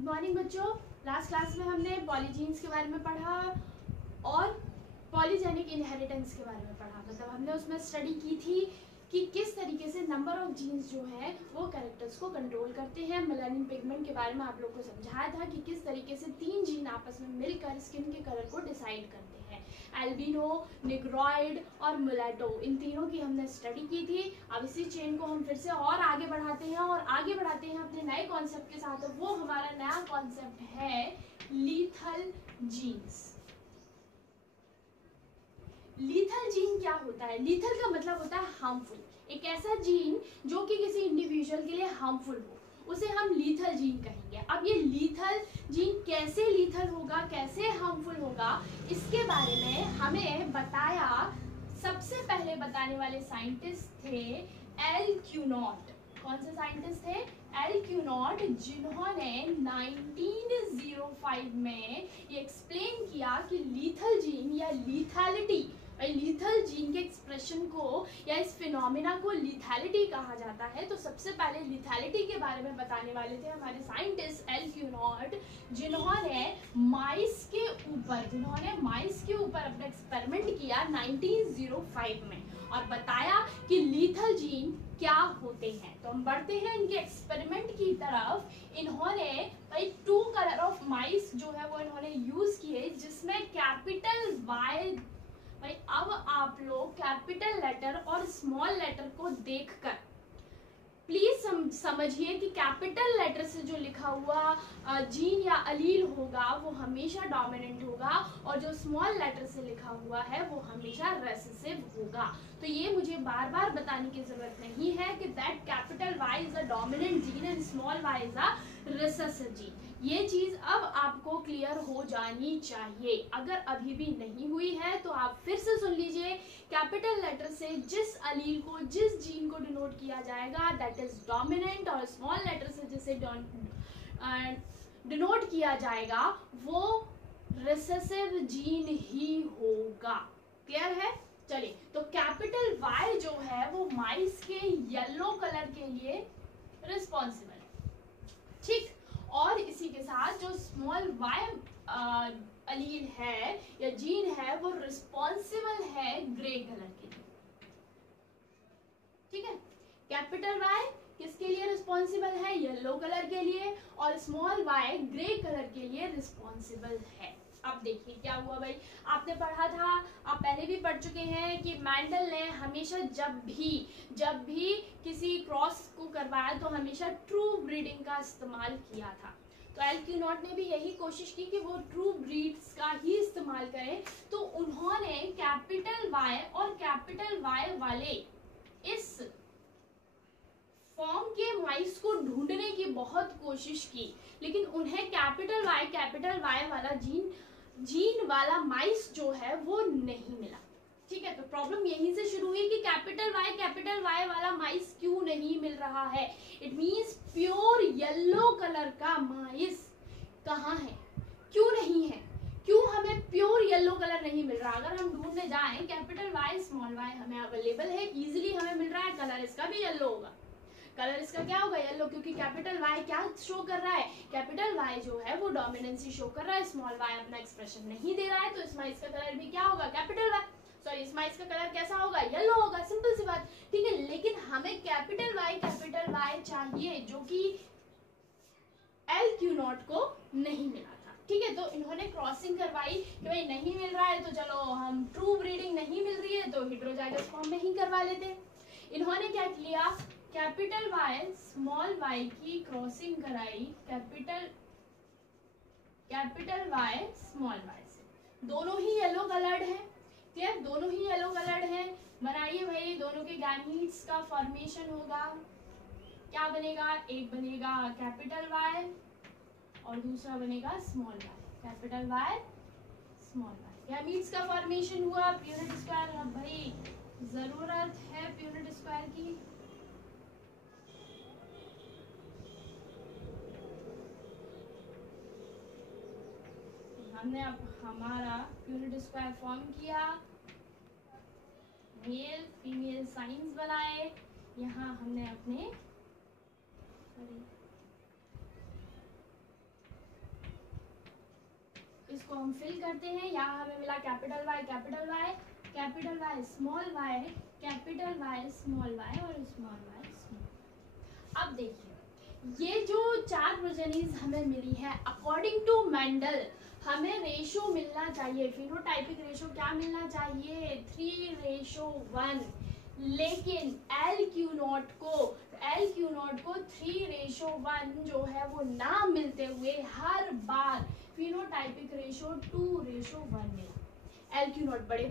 Good morning बच्चों। Last class में हमने पॉलीजीन्स के बारे में पढ़ा और पॉलीजेनिक इनहेरिटेंस के बारे में पढ़ा। मतलब हमने उसमें स्टडी की थी कि किस तरीके से नंबर ऑफ जीन्स जो है वो कैरेक्टर्स को कंट्रोल करते हैं। मेलानिन पिगमेंट के बारे में आप लोग को समझाया था कि किस तरीके से 3 जीन आपस में मिलकर स्किन के कलर को डिसाइड करते हैं। एल्बिनो, निग्रॉइड और मुलेटो, इन तीनों की हमने स्टडी की थी। अब इसी चेन को हम फिर से और आगे बढ़ाते हैं और आगे बढ़ाते हैं अपने नए कॉन्सेप्ट के साथ। वो हमारा नया कॉन्सेप्ट है लीथल जीन्स। लीथल जीन क्या होता है? लीथल का मतलब होता है हार्मफुल। एक ऐसा जीन जो कि किसी इंडिविजुअल के लिए हार्मफुल हो, उसे हम लीथल जीन कहेंगे। अब ये लीथल जीन कैसे लीथल होगा, कैसे हार्मफुल होगा, इसके बारे में हमें बताया। सबसे पहले बताने वाले साइंटिस्ट थे एल क्यूनॉट। कौन से साइंटिस्ट थे? एल क्यूनॉट, जिन्होंने 1905 में ये एक्सप्लेन किया कि लीथल जीन या लीथैलिटी, लीथल जीन के एक्सप्रेशन को या इस फिनोमिना को लीथैलिटी कहा जाता है। तो सबसे पहले लीथैलिटी के बारे में बताने वाले थे हमारे साइंटिस्ट एल क्यूनॉट, जिन्होंने माइस के ऊपर अपना एक्सपेरिमेंट किया 1905 में और बताया कि लीथल जीन क्या होते हैं। तो हम बढ़ते हैं इनके एक्सपेरिमेंट की तरफ। इन्होंने 2 कलर ऑफ माइस जो है वो इन्होंने यूज किए, जिसमें कैपिटल वाई, अब आप लोग कैपिटल लेटर और स्मॉल लेटर को देखकर प्लीज समझिए कि कैपिटल लेटर से जो लिखा हुआ जीन या अलील होगा वो हमेशा डोमिनेंट होगा और जो स्मॉल लेटर से लिखा हुआ है वो हमेशा रेसेसिव होगा। तो ये मुझे बार बार बताने की जरूरत नहीं है कि that capital Y is a dominant gene and small Y is a recessive gene. ये चीज अब आपको क्लियर हो जानी चाहिए। अगर अभी भी नहीं हुई है तो आप फिर से सुन लीजिए। कैपिटल लेटर से जिस अलील को, जिस जीन को डिनोट किया जाएगा दैट इज डोमिनेंट, और स्मॉल लेटर से जिसे डिनोट किया जाएगा वो रिसेसिव जीन ही होगा। क्लियर है? चलिए, तो कैपिटल वाई जो है वो माइस के येलो कलर के लिए रिस्पॉन्सिबल है, ठीक। और इसी के साथ जो स्मॉल वाई अलील है या जीन है वो रिस्पॉन्सिबल है ग्रे कलर के लिए, ठीक है। कैपिटल वाई किसके लिए रिस्पॉन्सिबल है? येलो कलर के लिए, और स्मॉल वाई ग्रे कलर के लिए रिस्पॉन्सिबल है। अब देखिए क्या हुआ भाई, आपने पढ़ा था, आप पहले भी पढ़ चुके हैं कि मैंडल ने हमेशा जब भी किसी क्रॉस को करवाया तो हमेशा ट्रू ब्रीडिंग का इस्तेमाल किया था। तो एल क्यूनॉट ने भी यही कोशिश की कि वो ट्रू ब्रीड्स का ही इस्तेमाल करें। तो उन्होंने कैपिटल वाई और कैपिटल वाई वाले इस फॉर्म के माइस को ढूंढने की बहुत कोशिश की, लेकिन उन्हें कैपिटल वाई वाला जीन वाला माइस जो है वो नहीं मिला, ठीक है। तो प्रॉब्लम यहीं से शुरू हुई कि कैपिटल वाई वाला माइस क्यों नहीं मिल रहा है। It means pure yellow colour का माइस कहाँ है, क्यों नहीं है, क्यों हमें प्योर येलो कलर नहीं मिल रहा। अगर हम ढूंढने जाएं कैपिटल वाई स्मॉल वाई हमें अवेलेबल है, इजीली हमें मिल रहा है, कलर इसका भी येलो होगा, कलर इसका क्या होगा? येलो, क्योंकि कैपिटल वाई क्या शो कर रहा है? कैपिटल वाई जो है वो डोमिनेंसी शो कर रहा है, स्मॉल वाई अपना एक्सप्रेशन नहीं दे रहा है। तो इस माइस का कलर भी क्या होगा? कैपिटल वाई, सॉरी इस माइस का कलर कैसा होगा? येलो होगा, सिंपल सी बात, ठीक है। लेकिन हमें कैपिटल वाई चाहिए जो कि एल क्यूनॉट को नहीं मिला था, ठीक है। तो इन्होंने क्रॉसिंग करवाई कि भाई नहीं मिल रहा है तो चलो हम ट्रू ब्रीडिंग नहीं मिल रही है तो हेटेरोजाइगस फॉर्म में ही करवा लेते। इन्होंने क्या किया? कैपिटल वाई स्मॉल वाई की क्रॉसिंग कराई कैपिटल वाई स्मॉल वाई से। दोनों ही येलो कलर्ड है, क्लियर, दोनों ही येलो कलर्ड है। बनाइए भाई, दोनों के गैमीट्स का फॉर्मेशन होगा, क्या बनेगा? एक बनेगा कैपिटल वाई और दूसरा बनेगा small Y. Capital Y small Y, gametes का फॉर्मेशन हुआ। प्यूनेट स्क्वायर, अब भाई जरूरत है प्यूनेट स्क्वायर की। हमने अब हमारा यूनिट स्क्वायर फॉर्म किया, मेल फीमेल साइंस बनाए, यहाँ हमने अपने इसको हम फिल करते हैं। यहाँ हमें मिला capital Y capital Y, capital Y small Y, capital Y small Y और स्मॉल वाई स्मॉल। अब देखिए ये जो 4 प्रोजेनीज हमें मिली है, अकॉर्डिंग टू मेंडल हमें रेशो मिलना चाहिए, फिनोटाइपिक रेशो क्या मिलना चाहिए, 3:1। लेकिन एल क्यू नॉट को 3:1 जो है वो ना मिलते हुए हर बार फिनोटाइपिक रेशो 2:1 मिला। एल क्यू नॉट बड़े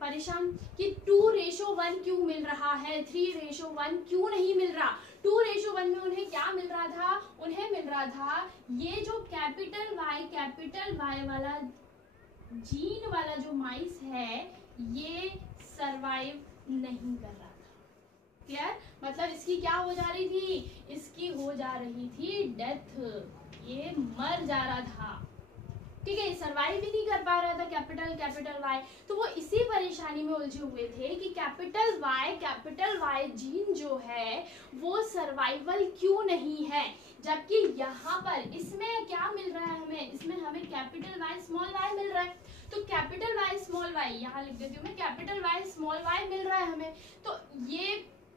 परेशान कि 2:1 क्यों मिल रहा है, 3:1 क्यों नहीं मिल रहा। 2:1 में उन्हें क्या मिल रहा था, उन्हें मिल रहा था ये जो कैपिटल वाई वाला जीन वाला जो माइस है ये सरवाइव नहीं कर रहा था। क्लियर, मतलब इसकी क्या हो जा रही थी, इसकी हो जा रही थी डेथ, ये मर जा रहा था। ठीक है, सर्वाइव भी नहीं कर पा रहा था कैपिटल वाई। तो वो इसी परेशानी में उलझे हुए थे कि कैपिटल वाई जीन जो है वो सर्वाइवल क्यों नहीं है, जबकि यहाँ पर इसमें क्या मिल रहा है हमें, इसमें हमें कैपिटल वाई स्मॉल वाई मिल रहा है। तो कैपिटल वाई स्मॉल वाई यहाँ लिख देती हूँ मैं, कैपिटल वाई स्मॉल वाई मिल रहा है हमें, तो ये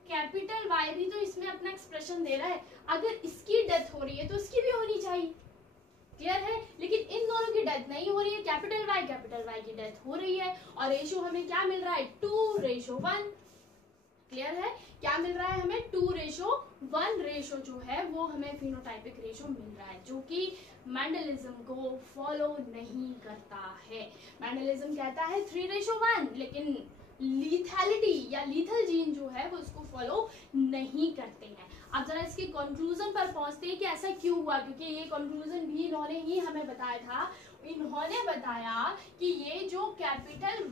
कैपिटल वाई भी तो इसमें अपना एक्सप्रेशन दे रहा है। अगर इसकी डेथ हो रही है तो इसकी भी होनी चाहिए। क्लियर है, लेकिन इन दोनों की डेथ नहीं हो रही है, कैपिटल वाई की डेथ हो रही है और रेशो हमें क्या मिल रहा है, 2:1। क्लियर है, क्या मिल रहा है हमें, 2:1 रेशो जो है वो हमें फिनोटाइपिक रेशो मिल रहा है, जो कि मेंडलिज्म को फॉलो नहीं करता है। मेंडलिज्म कहता है 3:1, लेकिन लीथैलिटी या लीथल जीन जो है वो इसको फॉलो नहीं करते हैं। अब जरा इसके कंक्लूजन पर पहुंचते हैं कि ऐसा क्यों हुआ, क्योंकि ये कंक्लूजन भी इन्होंने ही हमें बताया था। इन्होंने बताया कि ये जो कैपिटल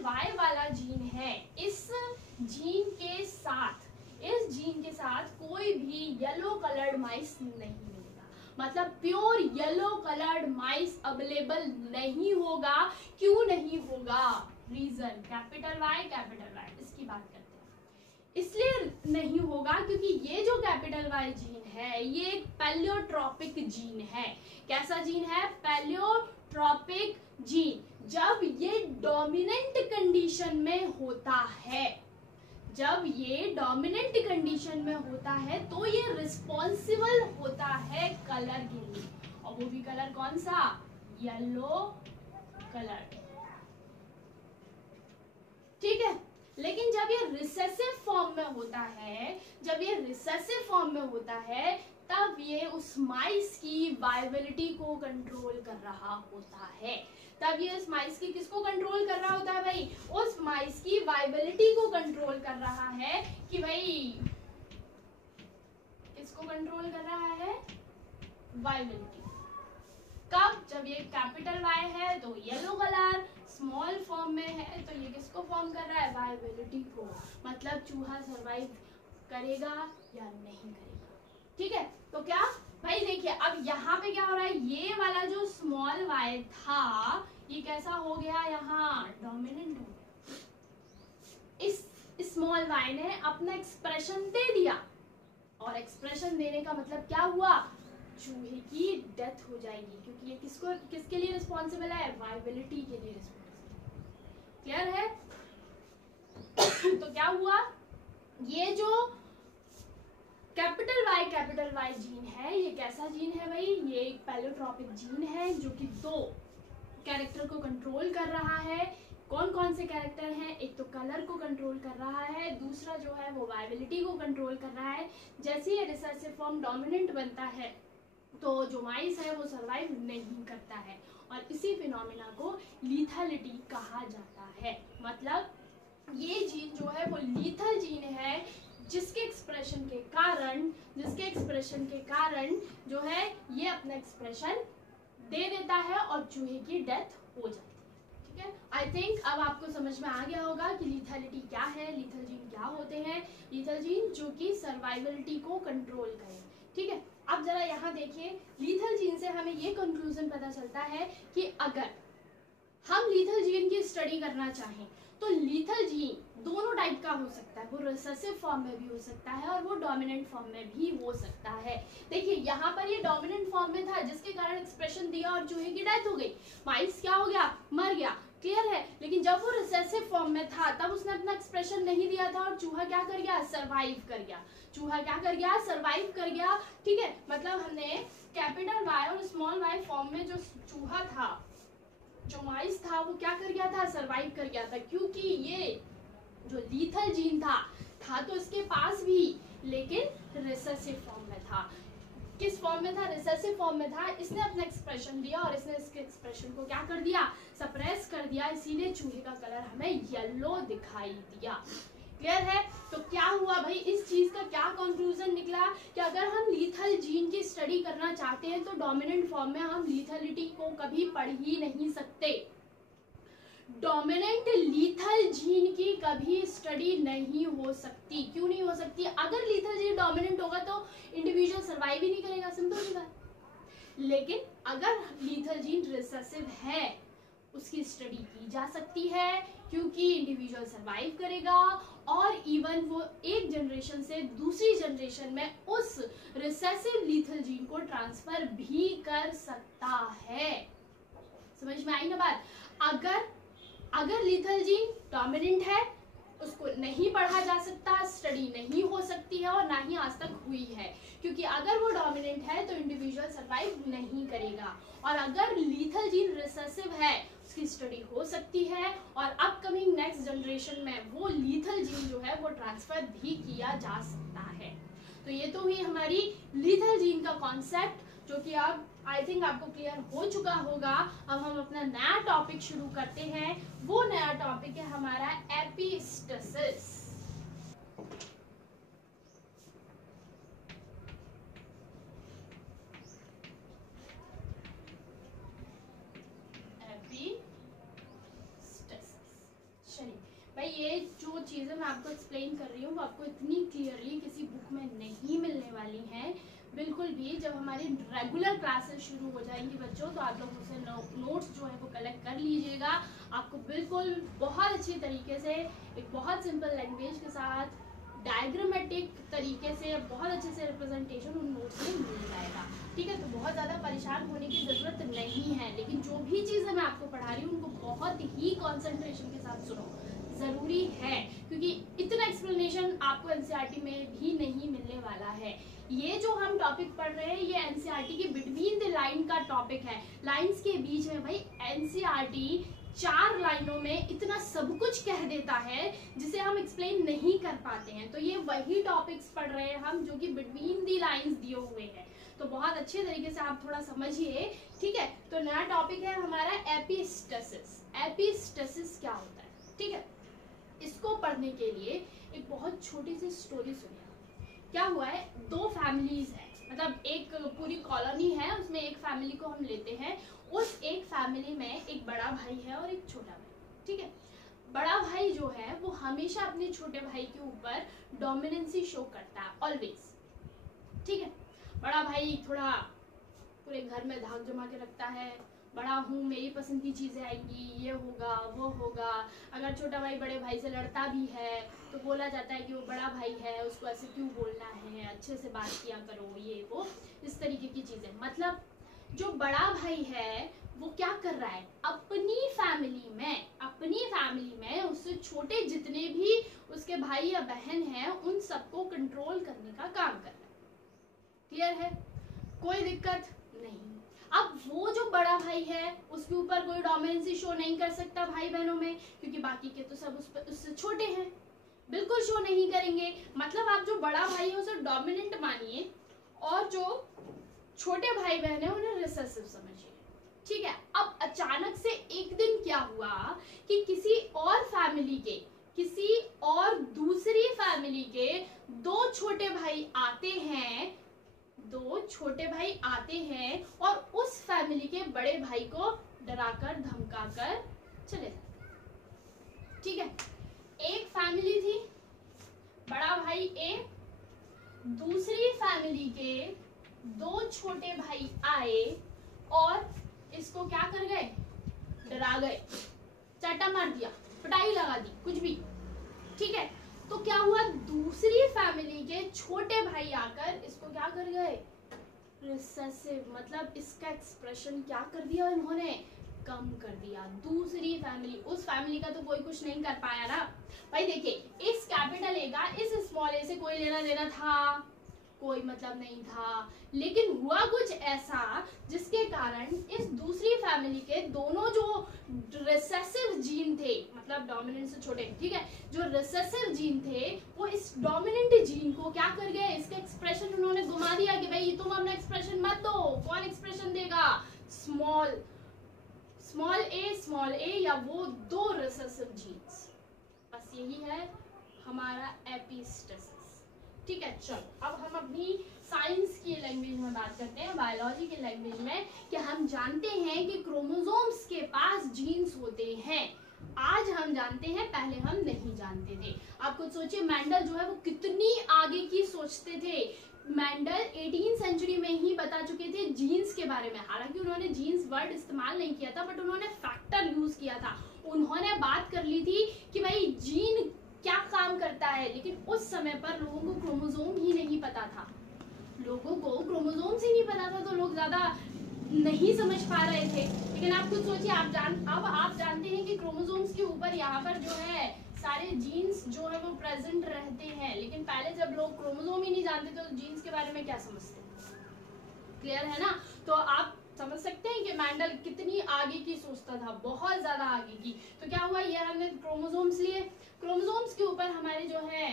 वाई वाला जीन है, इस जीन के साथ कोई भी येलो कलर्ड माइस नहीं मिलेगा, मतलब प्योर येलो कलर्ड माइस अवेलेबल नहीं होगा। क्यों नहीं होगा, रीजन कैपिटल वाई इसकी बात करते हैं। इसलिए नहीं होगा क्योंकि ये जो कैपिटल वाई जीन है ये एक पैलियोट्रोपिक जीन है। कैसा जीन है, पैलियोट्रोपिक जीन। जब ये डोमिनेंट कंडीशन में होता है, जब ये डोमिनेंट कंडीशन में होता है तो ये रिस्पॉन्सिबल होता है कलर के लिए, और वो भी कलर कौन सा, येलो कलर। ठीक है, लेकिन जब ये रिसेसिव फॉर्म में होता है, तब ये उस माइस की वायबिलिटी को कंट्रोल कर रहा होता है। तब ये उस माइस की किसको कंट्रोल कर रहा होता है भाई, उस माइस की वायबिलिटी को कंट्रोल कर रहा है कि भाई किसको कंट्रोल कर रहा है, वायबिलिटी। कब, जब ये कैपिटल वाई है तो येलो कलर, स्मॉल फॉर्म में है तो ये किसको फॉर्म कर रहा है, वायबिलिटी को, मतलब चूहा सरवाइव करेगा या नहीं करेगा। ठीक है, तो क्या भाई देखिए अब यहाँ पे क्या हो रहा है, ये वाला जो स्मॉल वाई था ये कैसा हो गया, यहाँ डोमिनेंट हो गया। इस स्मॉल वाई ने अपना एक्सप्रेशन दे दिया, और एक्सप्रेशन देने का मतलब क्या हुआ, चूहे की डेथ हो जाएगी, क्योंकि ये किसके लिए रिस्पॉन्सिबल है, वायबिलिटी के लिए रिस्पॉन्सिबल। क्लियर है। तो क्या हुआ, ये जो कैपिटल वाई जीन है ये कैसा जीन है भाई, ये एक पैलियोट्रोपिक जीन है जो कि 2 कैरेक्टर को कंट्रोल कर रहा है। कौन कौन से कैरेक्टर हैं, एक तो कलर को कंट्रोल कर रहा है, दूसरा जो है वो वायबिलिटी को कंट्रोल कर रहा है। जैसे ये रिसेसिव फॉर्म डोमिनेंट बनता है तो जो माइस है वो सरवाइव नहीं करता है, और इसी फिनोमिना को लीथैलिटी कहा जाता है। मतलब ये जीन जो है वो लीथल जीन है, जिसके एक्सप्रेशन के कारण जो है ये अपना एक्सप्रेशन दे देता है और चूहे की डेथ हो जाती है। ठीक है, आई थिंक अब आपको समझ में आ गया होगा कि लीथैलिटी क्या है, लीथल जीन क्या होते हैं। लीथल जीन जो कि सर्वाइवलिटी को कंट्रोल करें। ठीक है, अब जरा यहाँ देखिए, लीथल जीन से हमें ये कंक्लूजन पता चलता है कि अगर हम लीथल जीन की स्टडी करना चाहें तो लीथल जीन दोनों टाइप का हो सकता है, वो रिसेसिव फॉर्म में भी हो सकता है और वो डोमिनेंट फॉर्म में भी हो सकता है। देखिए यहाँ पर ये डोमिनेंट फॉर्म में था जिसके कारण एक्सप्रेशन दिया और चूहे की डेथ हो गई, माइस क्या हो गया, मर गया, क्लियर है। लेकिन जब वो रिसेसिव फॉर्म में था तब उसने अपना एक्सप्रेशन नहीं दिया था और चूहा क्या कर गया, सर्वाइव कर गया, चूहा क्या कर गया, सर्वाइव कर गया, ठीक है। मतलब हमने कैपिटल वाई और स्मॉल वाई फॉर्म में जो चूहा था, जो माइस था, वो क्या कर गया था, सर्वाइव कर गया था, क्योंकि ये जो लीथल जीन था तो इसके पास भी, लेकिन रिसेसिव फॉर्म में था। किस फॉर्म में था, रिसेसिव फॉर्म में था। इसने अपना एक्सप्रेशन दिया और इसने इसके एक्सप्रेशन को क्या कर दिया, सप्रेस कर दिया, इसीलिए चूहे का कलर हमें येलो दिखाई दिया, क्लियर है। तो क्या हुआ भाई, इस चीज का क्या कंक्लूजन निकला कि अगर हम लीथल जीन की स्टडी करना चाहते हैं तो डोमिनेंट फॉर्म में हम लीथलिटी को कभी पढ़ ही नहीं सकते। डोमिनेंट लीथल जीन की कभी स्टडी नहीं हो सकती। क्यों नहीं हो सकती, अगर लीथल जीन डोमिनेंट होगा तो इंडिविजुअल सर्वाइव ही नहीं करेगा, सिंपल सी बात। लेकिन अगर लीथल जीन रिसेसिव है उसकी स्टडी की जा सकती है, क्योंकि इंडिविजुअल सर्वाइव करेगा और इवन वो एक जनरेशन से दूसरी जनरेशन में उस रिसेसिव लीथल जीन को ट्रांसफर भी कर सकता है। समझ में आई ना बात। अगर लीथल जीन डोमिनेंट है उसको नहीं पढ़ा जा सकता, स्टडी नहीं हो सकती है और ना ही आज तक हुई है, क्योंकि अगर वो डोमिनेंट है तो इंडिविजुअल सर्वाइव नहीं करेगा। और अगर लीथल जीन रिसेसिव है उसकी स्टडी हो सकती है और अपकमिंग नेक्स्ट जनरेशन में वो लीथल जीन जो है वो ट्रांसफर भी किया जा सकता है। तो ये तो हुई हमारी लीथल जीन का कॉन्सेप्ट, जो कि अब आई थिंक आपको क्लियर हो चुका होगा। अब हम अपना नया टॉपिक शुरू करते हैं। वो नया टॉपिक है हमारा एपिस्टेसिस। चलिए भाई, ये जो चीजें मैं आपको एक्सप्लेन कर रही हूँ वो आपको इतनी क्लियरली किसी बुक में नहीं मिलने वाली हैं बिल्कुल भी। जब हमारी रेगुलर क्लासेस शुरू हो जाएंगी बच्चों, तो आप लोग उसे नोट्स जो है वो कलेक्ट कर लीजिएगा। आपको बिल्कुल बहुत अच्छी तरीके से एक बहुत सिंपल लैंग्वेज के साथ डायग्रामेटिक तरीके से बहुत अच्छे से रिप्रेजेंटेशन उन नोट्स में मिल जाएगा, ठीक है। तो बहुत ज़्यादा परेशान होने की ज़रूरत नहीं है, लेकिन जो भी चीज़ें मैं आपको पढ़ा रही हूँ उनको बहुत ही कॉन्सेंट्रेशन के साथ सुनो, ज़रूरी है, क्योंकि इतना एक्सप्लेनेशन आपको एनसीईआरटी में भी नहीं मिलने वाला है। ये जो हम टॉपिक पढ़ रहे हैं ये एनसीईआरटी की बिटवीन द लाइन का टॉपिक है। लाइंस के बीच में भाई एनसीईआरटी 4 लाइनों में इतना सब कुछ कह देता है जिसे हम एक्सप्लेन नहीं कर पाते हैं। तो ये वही टॉपिक्स पढ़ रहे हैं हम जो कि बिटवीन दी लाइंस दिए हुए हैं, तो बहुत अच्छे तरीके से आप थोड़ा समझिए, ठीक है। तो नया टॉपिक है हमारा एपिस्टेसिस। एपिस्टेसिस क्या होता है, ठीक है। इसको पढ़ने के लिए एक बहुत छोटी सी स्टोरी सुनिए। क्या हुआ है, 2 फैमिलीज है, मतलब एक पूरी कॉलोनी है, उसमें एक फैमिली को हम लेते हैं। उस एक फैमिली में एक बड़ा भाई है और एक छोटा भाई, ठीक है। बड़ा भाई जो है वो हमेशा अपने छोटे भाई के ऊपर डोमिनेंसी शो करता है, ऑलवेज, ठीक है। बड़ा भाई थोड़ा पूरे घर में धाक जमा के रखता है, बड़ा हूँ, मेरी पसंद की चीज़ें आएंगी, ये होगा वो होगा। अगर छोटा भाई बड़े भाई से लड़ता भी है तो बोला जाता है कि वो बड़ा भाई है, उसको ऐसे क्यों बोलना है, अच्छे से बात किया करो, ये वो इस तरीके की चीज़ें। मतलब जो बड़ा भाई है वो क्या कर रहा है, अपनी फैमिली में उससे छोटे जितने भी उसके भाई या बहन हैं उन सबको कंट्रोल करने का काम कर रहा है। क्लियर है, कोई दिक्कत नहीं। अब वो जो बड़ा भाई है उसके ऊपर कोई डोमिनेंसी शो नहीं कर सकता भाई बहनों में, क्योंकि बाकी के तो सब उससे छोटे हैं, बिल्कुल शो नहीं करेंगे। मतलब आप जो बड़ा भाई है उसे डोमिनेंट मानिए और जो छोटे भाई बहन है उन्हें रिसेसिव समझिए, ठीक है। अब अचानक से एक दिन क्या हुआ कि किसी और दूसरी फैमिली के 2 छोटे भाई आते हैं और उस फैमिली के बड़े भाई को डराकर धमकाकर चले जाते, ठीक है। एक फैमिली थी, बड़ा भाई ए, दूसरी फैमिली के 2 छोटे भाई आए और इसको क्या कर गए, डरा गए, चाटा मार दिया, पिटाई लगा दी, कुछ भी, ठीक है। तो क्या हुआ, दूसरी फैमिली के छोटे भाई आकर इसको क्या कर गए, रिसेसिव, मतलब इसका एक्सप्रेशन क्या कर दिया इन्होंने, कम कर दिया। दूसरी फैमिली, उस फैमिली का तो कोई कुछ नहीं कर पाया ना भाई। देखिए इस कैपिटल ए का इस स्मॉल ए से कोई लेना देना था, कोई मतलब नहीं था, लेकिन हुआ कुछ ऐसा जिसके कारण इस दूसरी फैमिली के दोनों जो रिसेसिव जीन थे, मतलब डोमिनेंट से छोटे, ठीक है, जो रिसेसिव जीन थे वो इस डोमिनेंट जीन को क्या कर गए, इसका एक्सप्रेशन उन्होंने घुमा दिया कि भाई तुम अपना एक्सप्रेशन मत दो। कौन एक्सप्रेशन देगा, स्मॉल ए या वो दो रिसेसिव जीन्स। बस यही है हमारा एपिस्टेसिस, ठीक है। चलो अब हम अपनी साइंस की लैंग्वेज में बात करते हैं, बायोलॉजी की लैंग्वेज में, कि हम जानते हैं कि क्रोमोसोम्स के पास जीन्स होते हैं। आज हम जानते हैं, पहले हम नहीं जानते थे। आप खुद सोचिए मेंडल जो है वो कितनी आगे की सोचते थे। मेंडल 18वीं सेंचुरी में ही बता चुके थे जीन्स के बारे में। हालांकि उन्होंने जीन्स वर्ड इस्तेमाल नहीं किया था, बट उन्होंने फैक्टर यूज किया था। उन्होंने बात कर ली थी कि भाई जीन क्या काम करता है, लेकिन उस समय पर लोगों को क्रोमोसोम ही नहीं पता था। लोगों को क्रोमोसोम्स ही नहीं पता था, तो लोग ज्यादा नहीं समझ पा रहे थे। लेकिन आप खुद सोचिए, अब आप जानते हैं कि क्रोमोसोम्स के ऊपर यहाँ पर जो है सारे जीन्स जो है वो प्रेजेंट रहते हैं। लेकिन पहले जब लोग क्रोमोसोम ही नहीं जानते तो जीन्स के बारे में क्या समझते, क्लियर है ना। तो आप समझ सकते हैं कि मेंडल कितनी आगे की सोचता था, बहुत ज्यादा आगे की। तो क्या हुआ, ये हमने क्रोमोसोम्स लिए, क्रोमोसोम्स के ऊपर हमारे जो है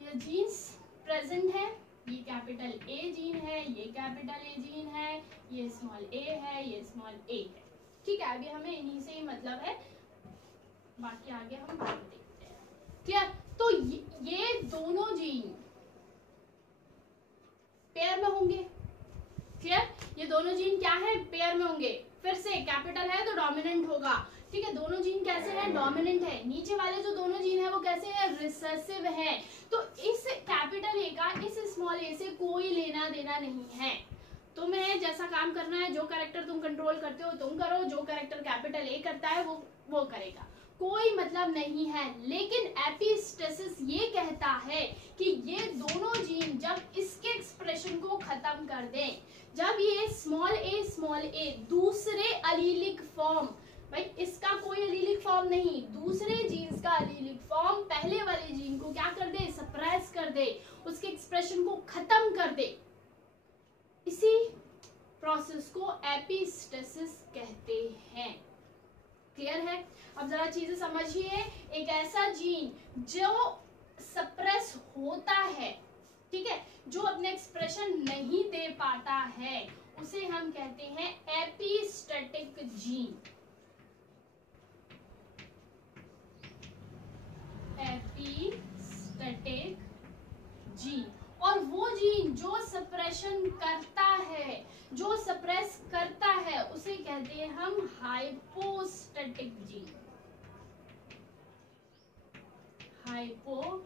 ये जीन्स प्रेजेंट है। ये कैपिटल ए जीन है, ये कैपिटल ए जीन है, ये स्मॉल ए है, ये स्मॉल ए है, ठीक है। अभी हमें इन्हीं से ही मतलब है, बाकी आगे हम बाद में देखते हैं, क्लियर। तो ये दोनों जीन पेयर में होंगे, क्लियर। ये दोनों जीन क्या है, पेयर में होंगे। फिर से कैपिटल है तो डोमिनेंट होगा, ठीक है। दोनों जीन कैसे हैं, डोमिनेंट है। नीचे वाले जो दोनों जीन है वो कैसे है, रिसेसिव है। तो इस कैपिटल ए का इस स्मॉल ए से कोई लेना देना नहीं है। तुम्हें जैसा काम करना है, जो कैरेक्टर तुम कंट्रोल करते हो तुम करो, जो कैरेक्टर कैपिटल ए करता है वो करेगा, कोई मतलब नहीं है। लेकिन एपिस्टेसिस ये कहता है कि ये दोनों जीन जब इसके एक्सप्रेशन को खत्म कर दें, जब ये स्मॉल ए दूसरे अलीलिक फॉर्म, भाई इसका कोई अलीलिक फॉर्म नहीं, दूसरे जीन्स का अलीलिक फॉर्म पहले वाले जीन को क्या कर दे, सप्रेस कर दे, उसके एक्सप्रेशन को खत्म कर दे, इसी प्रोसेस को एपिस्टेसिस कहते हैं, क्लियर है। अब जरा चीजें समझिए। एक ऐसा जीन जो सप्रेस होता है, ठीक है, जो अपने एक्सप्रेशन नहीं दे पाता है, उसे हम कहते हैं एपिस्टेटिक जीन। Epistatic gene. और वो जीन जो सप्रेशन करता है, जो सप्रेस करता है, उसे कहते हैं हम हाइपोस्टेटिक जीन। हाइपोस्टेटिक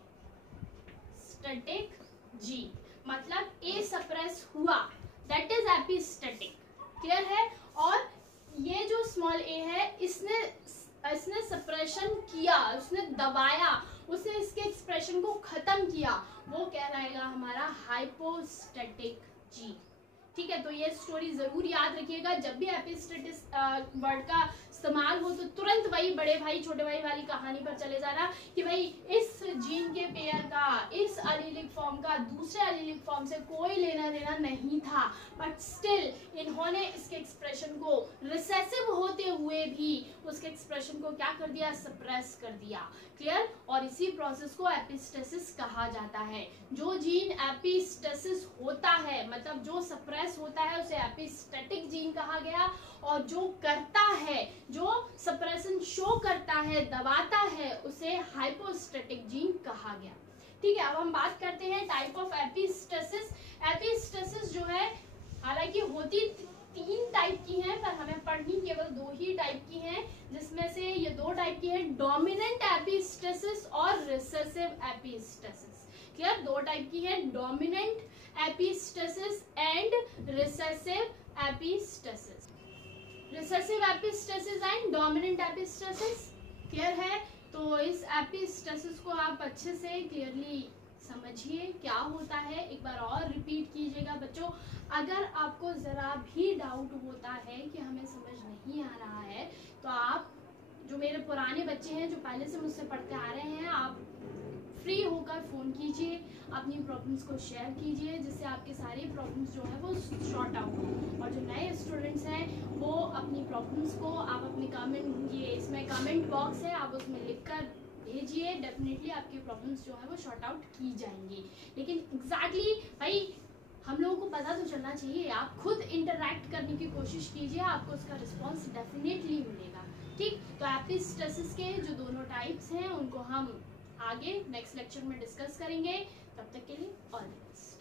जीन मतलब ए सप्रेस हुआ, दैट इज एपिस्टेटिक, क्लियर है। और ये जो स्मॉल ए है, इसने सप्रेशन किया, उसने दबाया, उसने इसके एक्सप्रेशन को खत्म किया, वो कहलाएगा हमारा हाइपोस्टेटिक जीन, ठीक है। तो ये स्टोरी जरूर याद रखिएगा। जब भी एपिस्टेटिस वर्ड का इस्तेमाल हो तो तुरंत वही बड़े भाई छोटे भाई वाली कहानी पर चले जाना कि भाई इस जीन के पेयर का, इस अलीलिक फॉर्म का दूसरे अलीलिक फॉर्म से कोई लेना देना नहीं था, बट स्टिल इन्होंने इसके एक्सप्रेशन को रिसेसिव होते हुए भी उसके एक्सप्रेशन को क्या कर दिया, सप्रेस कर दिया, क्लियर। और इसी प्रोसेस को एपिस्टेसिस कहा जाता है। जो जीन एपिस्टेसिस होता है, मतलब जो सप्रेस होता है, उसे एपिस्टेटिक जीन कहा गया। और जो करता है, जो सप्रेशन शो करता है, दबाता है, उसे हाइपोस्टेटिक जीन कहा गया, ठीक है। अब हम बात करते हैं टाइप ऑफ एपिस्टेसिस। एपिस्टेसिस जो है, हालांकि होती 3 टाइप की हैं, पर हमें पढ़नी केवल 2 ही टाइप की हैं, जिसमें से ये 2 टाइप की है, डोमिनेंट एपिस्टेसिस और रिसेसिव एपिस्टेसिस, क्लियर। 2 टाइप की है, dominant epistasis and recessive epistasis. Recessive epistasis and dominant epistasis. Clear है? तो इस एपिस्टेसिस को आप अच्छे से क्लियरली समझिए क्या होता है। एक बार और रिपीट कीजिएगा बच्चों। अगर आपको ज़रा भी डाउट होता है कि हमें समझ नहीं आ रहा है, तो आप जो मेरे पुराने बच्चे हैं जो पहले से मुझसे पढ़ते आ रहे हैं, आप फ्री होकर फ़ोन कीजिए, अपनी प्रॉब्लम्स को शेयर कीजिए, जिससे आपके सारी प्रॉब्लम्स जो है वो शॉर्ट आउट हो। और जो नए स्टूडेंट्स हैं वो अपनी प्रॉब्लम्स को आप अपने कमेंट, ये इसमें कमेंट बॉक्स है, आप उसमें लिखकर भेजिए। डेफिनेटली आपकी प्रॉब्लम्स जो है वो शॉर्ट आउट की जाएंगी। लेकिन एग्जैक्टली भाई हम लोगों को पता तो चलना चाहिए। आप खुद इंटरैक्ट करने की कोशिश कीजिए, आपको उसका रिस्पॉन्स डेफिनेटली मिलेगा। ठीक, तो एपिस्टेसिस के जो दोनों टाइप्स हैं उनको हम आगे नेक्स्ट लेक्चर में डिस्कस करेंगे। तब तक के लिए ऑल द बेस्ट।